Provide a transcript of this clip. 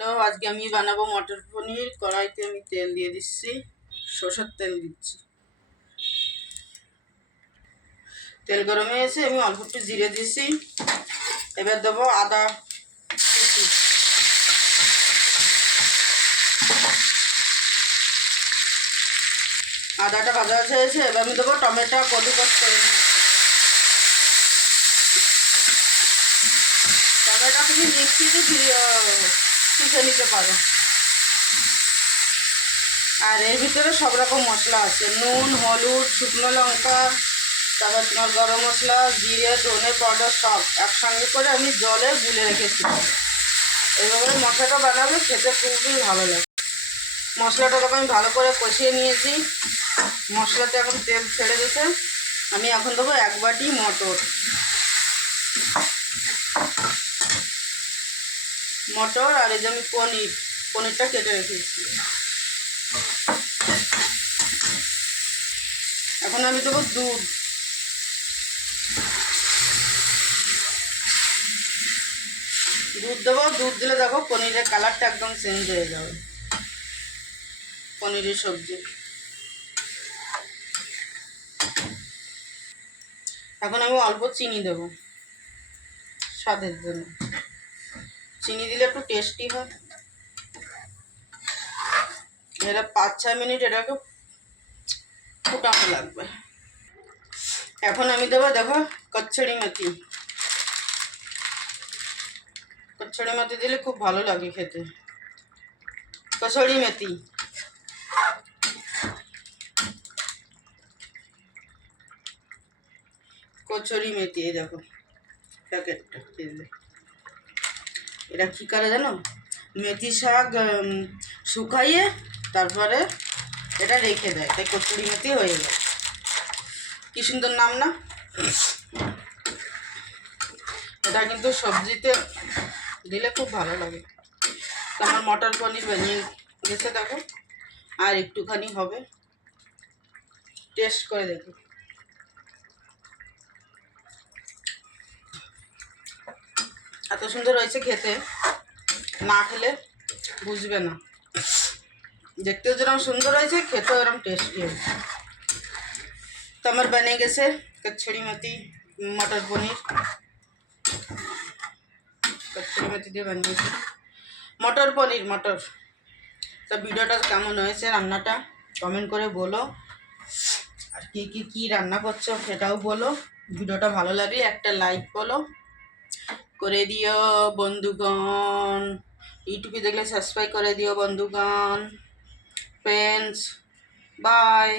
Hello, আজকে আমি বানাবো মটর পনির। কড়াইতে আমি তেল দিয়ে দিচ্ছি, সরষের তেল দিচ্ছি। তেল গরম হয়ে গেছে, আমি অল্প একটু জিরে দিচ্ছি। এবার দেবো আদা কুচি। আদাটা ভাজা হয়ে গেছে, এবার আমি দেবো টমেটো কদুকস করে নিয়েছি। টমেটো তুমি মিক্সিতে পিষে নিতে পারো। আর এর ভিতরে সব রকম মশলা আছে, নুন, হলুদ, শুকনো লঙ্কা, তারপর তোমার গরম মশলা, জিরে, ধনে পাউডার সব একসঙ্গে করে আমি জলে গুলে রেখেছি। এইভাবে মশলাটা বানাবে, খেতে খুবই ভালো লাগে। মশলাটাকে আমি ভালো করে কষিয়ে নিয়েছি। মশলাতে এখন তেল ছেড়ে দিয়েছে। আমি এখন দেবো 1 বাটি মটর। আর এই যে আমি পনিরটা কেটে রেখেছি। এখন আমি দেবো দুধ। দুধ দিলে দেখো পনিরের কালারটা একদম চেঞ্জ হয়ে যাবে। পনিরের সবজি। এখন আমি অল্প চিনি দেবো স্বাদের জন্য। চিনি দিলে একটু টেস্টি হয়। এটা 5-6 মিনিট এটাকে ফুটানো লাগবে। এখন আমি দেবো দেখো কচ্ছড়ি মেথি। কচ্ছড়ি মেথি দিলে খুব ভালো লাগে খেতে। কসুরি মেথি। কচুরি মেথি, এই দেখো প্যাকেটটা। এটা কী করে জানো, মেথি শাক শুকাইয়ে তারপরে এটা রেখে দেয়, তাই কচুরি মেথি হয়ে যায়। কি সুন্দর নাম না? এটা কিন্তু সবজিতে দিলে খুব ভালো লাগে। আমার মটর পনির বানিয়ে গেছে দেখো, আর একটুখানি হবে। টেস্ট করে দেখো। এত সুন্দর হয়েছে খেতে, না খেলে বুঝবে না। দেখতেও যেরকম সুন্দর হয়েছে, খেতেও এরকম টেস্টি হয়েছে। তো আমার বানিয়ে গেছে কচ্ছড়ি মেথি মটর পনির। কচ্ছড়ি মেথি দিয়ে বানিয়েছি মটর পনির। তা ভিডিওটা কেমন হয়েছে, রান্নাটা কমেন্ট করে বলো। আর কি রান্না করছো সেটাও বলো। ভিডিওটা ভালো লাগলে একটা লাইক করে দিও বন্ধুগণ। ইউটিউবে দেখলে সাবস্ক্রাইব করে দিও বন্ধুগণ। Friends, by.